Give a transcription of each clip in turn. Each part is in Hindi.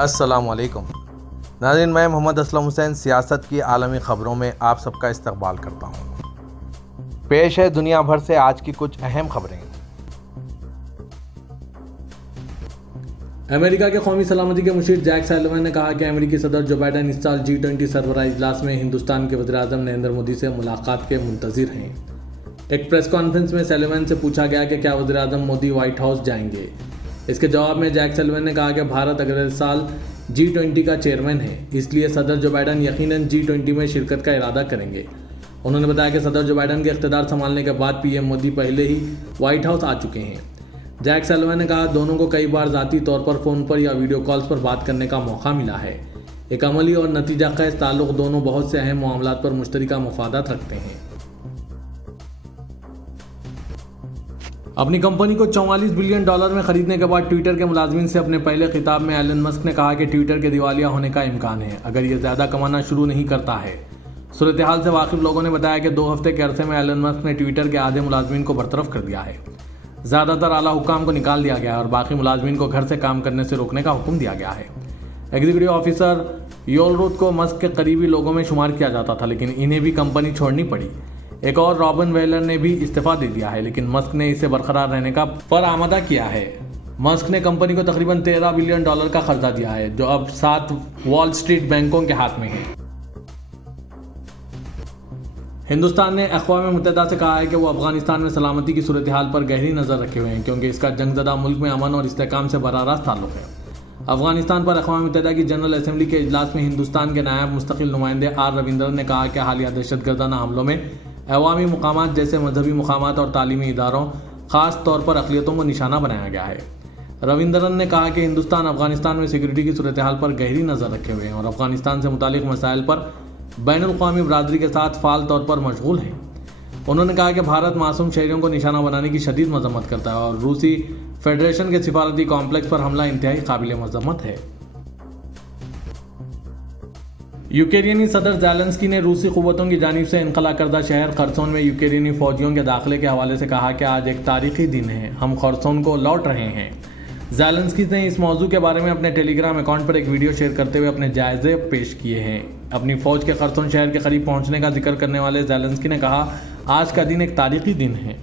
अस्सलामुअलैकुम नाज़रीन, मैं मोहम्मद असलम हुसैन सियासत की आलमी ख़बरों में आप सबका इस्तकबाल करता हूँ। पेश है दुनिया भर से आज की कुछ अहम खबरें। अमेरिका के कौमी सलामती के मुशीर जैक सैलिवन ने कहा कि अमेरिकी सदर जो बाइडन इस साल G20 सरबराह इजलास में हिंदुस्तान के वज़ीर-ए-आज़म नरेंद्र मोदी से मुलाकात के मुंतज़िर हैं। एक प्रेस कॉन्फ्रेंस में सैलिवन से पूछा गया कि क्या वज़ीर-ए-आज़म मोदी व्हाइट हाउस जाएंगे। इसके जवाब में जैक सैलिवन ने कहा कि भारत अगले साल G20 का चेयरमैन है, इसलिए सदर जो बाइडन यकीनन G20 में शिरकत का इरादा करेंगे। उन्होंने बताया कि सदर जो बाइडन के इख्तियार संभालने के बाद पीएम मोदी पहले ही व्हाइट हाउस आ चुके हैं। जैक सैलिवन ने कहा, दोनों को कई बार ज़ाती तौर पर फ़ोन पर या वीडियो कॉल्स पर बात करने का मौका मिला है। एक अमली और नतीजा ख़ैज़ ताल्लुक़ दोनों बहुत से अहम मामलात पर मुश्तरका मफादात रखते हैं। अपनी कंपनी को $44 बिलियन में खरीदने के बाद ट्विटर के मुलाजमीन से अपने पहले खिताब में एलन मस्क ने कहा कि ट्विटर के दिवालिया होने का इम्कान है अगर ये ज़्यादा कमाना शुरू नहीं करता है। सूरत हाल से वाकिफ लोगों ने बताया कि 2 हफ्ते के अरसे में एलन मस्क ने ट्विटर के आधे मुलाजमीन को बरतरफ कर दिया है। ज़्यादातर आला हुक्काम को निकाल दिया गया है और बाकी मुलाजमीन को घर से काम करने से रोकने का हुक्म दिया गया है। एग्जीक्यूटिव ऑफिसर योल रूथ को मस्क के करीबी लोगों में शुमार किया जाता था, लेकिन इन्हें भी कंपनी छोड़नी पड़ी। एक और रॉबिन वेलर ने भी इस्तीफा दे दिया है, लेकिन मस्क ने इसे बरकरार रहने का फरआमदा किया है। मस्क ने कंपनी को तकरीबन $13 बिलियन का कर्जा दिया है, जो अब 7 वॉल स्ट्रीट बैंकों के हाथ में है। हिंदुस्तान ने अक़वाम मुत्तहिदा से कहा है कि वो अफगानिस्तान में सलामती की सूरत हाल पर गहरी नज़र रखे हुए हैं, क्योंकि इसका जंगज़दा मुल्क में अमन और इस्तेहकाम से बराह रास्त ताल्लुक़ है। अफगानिस्तान पर अक़वाम मुत्तहिदा की जनरल असम्बली के इजलास में हिंदुस्तान के नायब मुस्तकिल नुमाइंदे आर रविंद्रन ने कहा कि हालिया दहशतगर्दाना हमलों में अवामी मुकामात जैसे मजहबी मुकामात और तालीमी इदारों, ख़ास तौर पर अक़लियतों को निशाना बनाया गया है। रविंद्रन ने कहा कि हिंदुस्तान अफगानिस्तान में सिक्योरिटी की सूरत हाल पर गहरी नज़र रखे हुए हैं और अफगानिस्तान से मुतालिक मसाइल पर बैनुल-अक़वामी बरादरी के साथ फ़ाल तौर पर मशगूल है। उन्होंने कहा कि भारत मासूम शहरियों को निशाना बनाने की शदीद मज़म्मत करता है और रूसी फेडरेशन के सिफारती कॉम्प्लेक्स पर हमला इंतहाई काबिल मज़म्मत है। यूक्रेनी सदर ज़ेलेंस्की ने रूसी क़ुव्वतों की जानिब से इनक़ला करदा शहर खरसोन में यूक्रेनी फ़ौजियों के दाखिले के हवाले से कहा कि आज एक तारीख़ी दिन है, हम खरसोन को लौट रहे हैं। ज़ेलेंस्की ने इस मौजू के बारे में अपने टेलीग्राम अकाउंट पर एक वीडियो शेयर करते हुए अपने जायज़े पेश किए हैं। अपनी फ़ौज के खरसोन शहर के करीब पहुंचने का जिक्र करने वाले ज़ेलेंस्की ने कहा, आज का दिन एक तारीख़ी दिन है।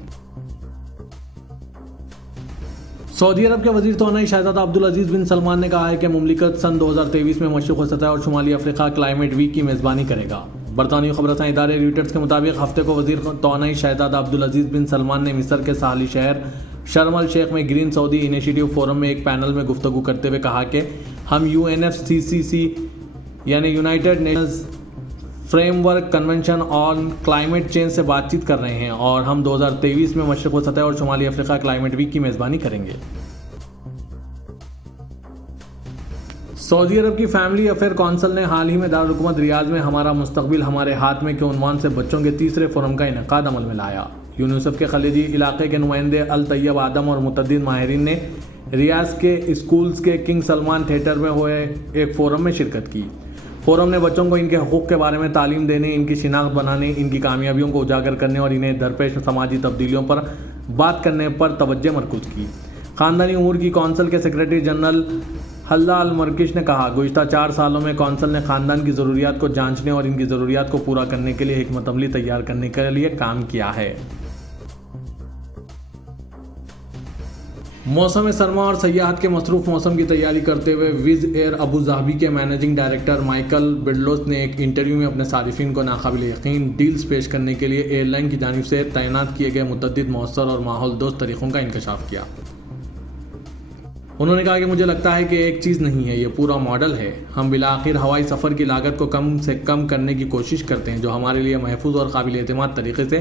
सऊदी अरब के वज़ीर तोनाई शहज़ादा अब्दुल अजीज़ बिन सलमान ने कहा है कि मुमलिकत सन 2023 में मशरिक़ वसता और शुमाली अफ्रीका क्लाइमेट वीक की मेज़बानी करेगा। बरतानी ख़बरसां इदारे रॉयटर्स के मुताबिक हफ्ते को वज़ीर तोनाई शहज़ादा अब्दुल अजीज़ बिन सलमान ने मिस्र के साहली शहर शर्म अल शेख में ग्रीन सऊदी इनिशिएटिव फोरम में एक पैनल में गुफ्तगू करते हुए कहा कि हम UNFCCC यानी United Nations framework convention on climate change से बातचीत कर रहे हैं और हम 2023 में मशरिक़ वसता और शुमाली अफ्रीका क्लाइमेट वीक की मेज़बानी करेंगे। सऊदी अरब की फैमिली अफेयर काउंसिल ने हाल ही में दारुल हुकूमत रियाद में हमारा मुस्तकबिल हमारे हाथ में के उन्वान से बच्चों के तीसरे फोरम का इनेकाद अमल में लाया। यूनिसेफ के खलीजी इलाके के नुमाइंदे अल तैयब आदम और मुतअद्दिद माहिरीन ने रियाद के स्कूल्स के किंग सलमान थिएटर में हुए एक फोरम में शिरकत की। फोरम ने बच्चों को इनके हकूक़ के बारे में तालीम देने, इनकी शिनाख्त बनाने, इनकी कामयाबियों को उजागर करने और इन्हें दरपेश समाजी तब्दीलियों पर बात करने पर तवज्जो मरकूज़ की। ख़ानदानी उमूर की कौंसिल के सेक्रेटरी जनरल हल्ला अल मरकिश ने कहा, गुज़िश्ता 4 सालों में कौंसिल ने ख़ानदान की ज़रूरियात को जांचने और इनकी ज़रूरियात को पूरा करने के लिए हिकमत अमली तैयार करने के लिए काम किया है। मौसम सरमा और सयाहत के मसरूफ़ मौसम की तैयारी करते हुए विज़ एयर अबू धाबी के मैनेजिंग डायरेक्टर माइकल बिडलोस ने एक इंटरव्यू में अपने सारिफिन को नाकाबिल यकीन डील्स पेश करने के लिए एयरलाइन की जानिब से तैनात किए गए मुतअद्दिद मौसर और माहौल दोस्त तरीक़ों का इंकशाफ किया। उन्होंने कहा कि मुझे लगता है कि एक चीज़ नहीं है, ये पूरा मॉडल है। हम बिलाखिर हवाई सफ़र की लागत को कम से कम करने की कोशिश करते हैं, जो हमारे लिए महफूज और काबिल एतमाद तरीके से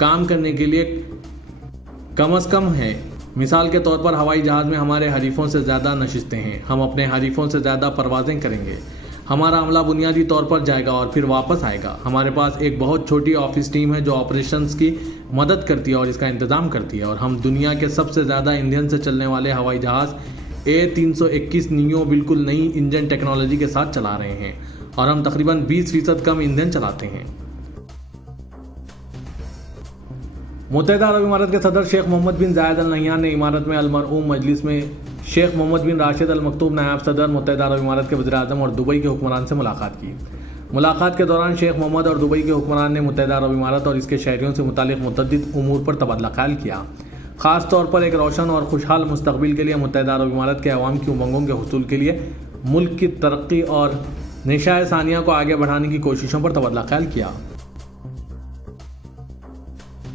काम करने के लिए कम अज़ कम है। मिसाल के तौर पर हवाई जहाज़ में हमारे हरीफों से ज़्यादा नशिस्तें हैं, हम अपने हरीफों से ज़्यादा परवाज़ें करेंगे। हमारा अमला बुनियादी तौर पर जाएगा और फिर वापस आएगा। हमारे पास एक बहुत छोटी ऑफिस टीम है जो ऑपरेशंस की मदद करती है और इसका इंतज़ाम करती है, और हम दुनिया के सबसे ज़्यादा ईंधन से चलने वाले हवाई जहाज़ A321 नियो बिल्कुल नई इंजन टेक्नोलॉजी के साथ चला रहे हैं और हम तकरीबन 20% कम ईंधन चलाते हैं। मुत्तहिदा अरब इमारात के सदर शेख मोहम्मद बिन जायद अल नह्यान ने इमारत में अल मरऊम मजलिस में शेख मोहम्मद बिन राशिद अल मकतूम नायब सदर मुत्तहिदा अरब इमारात के वज़ीर-ए-आज़म और दुबई के हुक्मरान से मुलाकात की। मुलाकात के दौरान शेख मोहम्मद और दुबई के हुक्मरान ने मुत्तहिदा अरब इमारात और इसके शहरियों से मुतालिक मुतअद्दिद उमूर पर तबादला ख्याल किया। ख़ास तौर पर एक रोशन और खुशहाल मुस्तकबिल के लिए मुत्तहिदा अरब इमारात के अवाम की उमंगों के हुसूल के लिए मुल्क की तरक्की और निशाए सानिया को आगे बढ़ाने की कोशिशों पर तबादला ख्याल किया।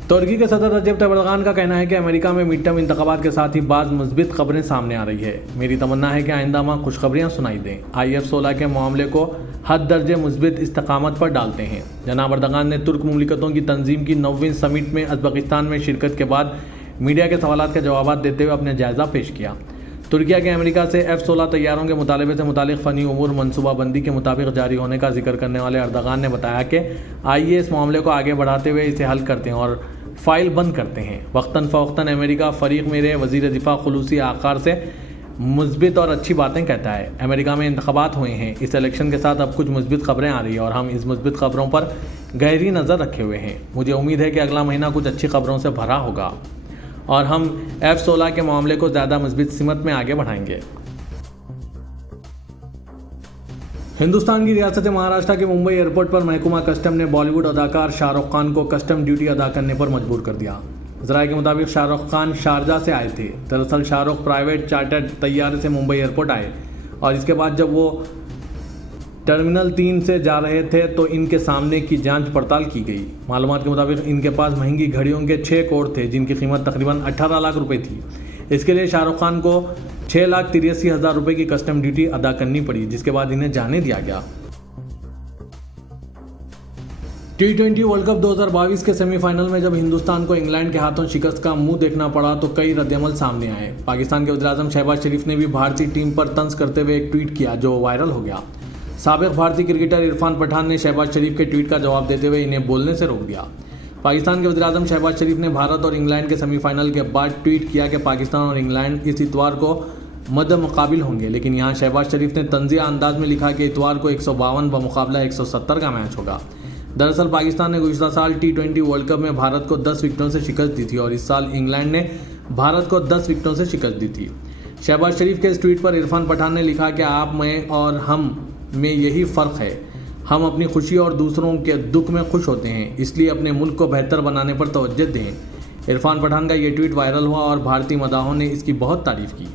तुर्की के सदर रजब तैयब एर्दोगान का कहना है कि अमेरिका में मिड टर्म इंतखाबात के साथ ही बाज़ मुस्बित खबरें सामने आ रही है। मेरी तमन्ना है कि आइंदा माह खुशखबरियाँ सुनाई दें। IF-16 के मामले को हद दर्जे मुस्बित इस्तकामत पर डालते हैं। जनाब एर्दोगान ने तुर्क मुमलिकतों की तंजीम की 9वीं समिट में उज़्बेकिस्तान में शिरकत के बाद मीडिया के सवालात के जवाब देते हुए अपने जायज़ा पेश किया। तुर्किया के अमेरिका से F-16 तैयारों के मुतालबे से मुतालिक फ़नी उमूर मनसूबाबंदी के मुताबिक जारी होने का जिक्र करने वाले एर्दोगान ने बताया कि आइए इस मामले को आगे बढ़ाते हुए इसे हल करते हैं और फाइल बंद करते हैं। वक्तन फ़वक्तन अमेरिका फ़रीक मेरे वज़ीर दिफ़ा खुलूसी आकार से मुस्बित और अच्छी बातें कहता है। अमेरिका में इंतखाबात हुए हैं। इस इलेक्शन के साथ अब कुछ मुस्बित खबरें आ रही हैं और हम इस मुस्बित खबरों पर गहरी नज़र रखे हुए हैं। मुझे उम्मीद है कि अगला महीना कुछ अच्छी खबरों से भरा होगा और हम F-16 के मामले को ज़्यादा मुस्बित सिमत में आगे बढ़ाएंगे। हिंदुस्तान की रियासत महाराष्ट्र के मुंबई एयरपोर्ट पर महकमा कस्टम ने बॉलीवुड अदाकार शाहरुख खान को कस्टम ड्यूटी अदा करने पर मजबूर कर दिया। ज़राए के मुताबिक शाहरुख खान शारजा से आए थे। दरअसल शाहरुख प्राइवेट चार्टर्ड तैयारे से मुंबई एयरपोर्ट आए और इसके बाद जब वो टर्मिनल 3 से जा रहे थे तो इनके सामने की जांच पड़ताल की गई। मालूमात के मुताबिक इनके पास महंगी घड़ियों के 6 कोड थे जिनकी कीमत तकरीबन 18 लाख रुपए थी। इसके लिए शाहरुख खान को 6,83,000 रुपये की कस्टम ड्यूटी अदा करनी पड़ी, जिसके बाद इन्हें जाने दिया गया। T20 वर्ल्ड कप 2022 के सेमीफाइनल में जब हिंदुस्तान को इंग्लैंड के हाथों शिकस्त का मुंह देखना पड़ा तो कई रद्दअमल सामने आए। पाकिस्तान के वज़ीर-ए-आज़म शहबाज शरीफ ने भी भारतीय टीम पर तंज करते हुए एक ट्वीट किया जो वायरल हो गया। साबिक भारतीय क्रिकेटर इरफान पठान ने शहबाज शरीफ के ट्वीट का जवाब देते हुए इन्हें बोलने से रोक दिया। पाकिस्तान के वज़ीर-ए-आज़म शहबाज शरीफ ने भारत और इंग्लैंड के सेमीफाइनल के बाद ट्वीट किया कि पाकिस्तान और इंग्लैंड इस इतवार को मद्दे मुकाबिल होंगे, लेकिन यहाँ शहबाज शरीफ ने तंज़िया अंदाज में लिखा कि इतवार को 152 बमुकाबला 170 का मैच होगा। दरअसल पाकिस्तान ने गुज़िश्ता साल T20 वर्ल्ड कप में भारत को 10 विकेटों से शिकस्त दी थी और इस साल इंग्लैंड ने भारत को 10 विकेटों से शिकस्त दी थी। शहबाज शरीफ के इस ट्वीट पर इरफान पठान ने लिखा कि आप में और हम में यही फ़र्क है, हम अपनी खुशी और दूसरों के दुख में खुश होते हैं, इसलिए अपने मुल्क को बेहतर बनाने पर तवज्जो दें। इरफान पठान का ये ट्वीट वायरल हुआ और भारतीय मदाहों ने इसकी बहुत तारीफ़ की।